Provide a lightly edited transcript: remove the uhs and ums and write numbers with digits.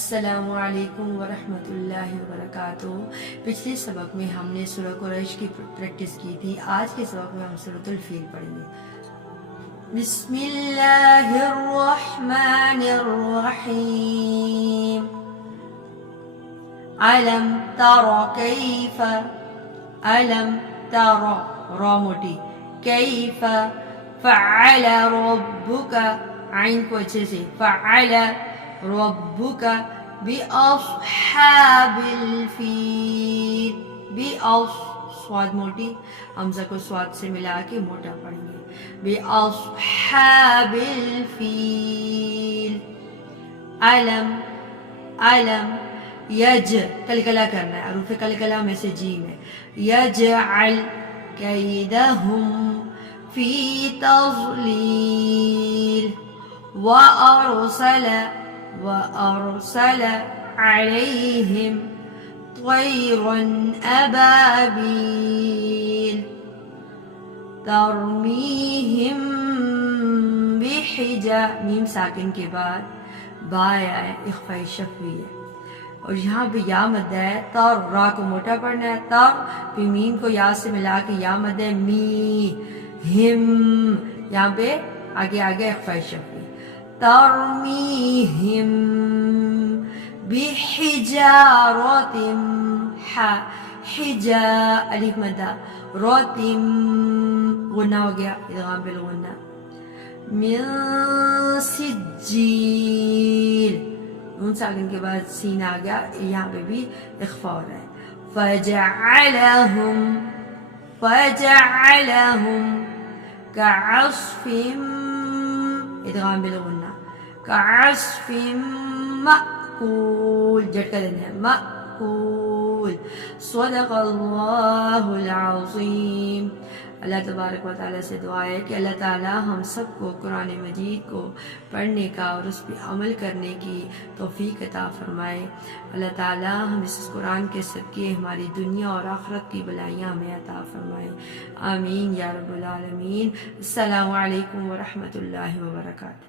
السلام علیکم ورحمۃ اللہ وبرکاتہ۔ پچھلے سبق میں ہم نے سورہ قریش کی پریکٹس کی تھی۔ آج کے سبق میں ہم سورۃ الفیل پڑھیں گے۔ بسم اللہ الرحمن الرحیم۔ علم تر کیف، علم تر را موٹی، کیف فعل ربک، عین کو اچھے سے، فعل ربک بأصحاب الفیل، سواد موٹی، حمزہ کو سواد سے ملا کے موٹا پڑھیں گے، بأصحاب الفیل۔ علم، علم، یج کلکلا کرنا ہے، حروف کلکلا میں سے جیم ہے، یجعل کیدہم فی تضلیل، وأرسل عليهم طيرا أبابيل ترميهم میم ساکن کے بعد با ہے، اخفاء شفوی ہے، اور یہاں پہ یا مد ہے، تر را کو موٹا پڑھنا ہے، تر پہ میم کو یا سے ملا کے یا مد ہے، می ہم، یہاں پہ آگے اخفاء شفوی، ترمیہم بحجارۃ، حجا الف مدہ، راتم غنہ ہو گیا، ادغام بالغنہ، من سجیل، نون ساکن کے بعد سین آ گیا، یہاں پہ بھی اخفاء ہو رہا ہے، فجعلہم کعصف، ادغام بالغنہ، کعصف مأکول، جھٹکا دینا ہے، مأکول۔ صدق اللہ العظیم۔ اللہ تبارک و تعالیٰ سے دعا ہے کہ اللہ تعالیٰ ہم سب کو قرآن مجید کو پڑھنے کا اور اس پہ عمل کرنے کی توفیق عطا فرمائے۔ اللہ تعالیٰ ہم اس قرآن کے صدقے ہماری دنیا اور آخرت کی بلائیاں ہمیں عطا فرمائے، آمین یا رب العالمین۔ السلام علیکم ورحمۃ اللہ وبرکاتہ۔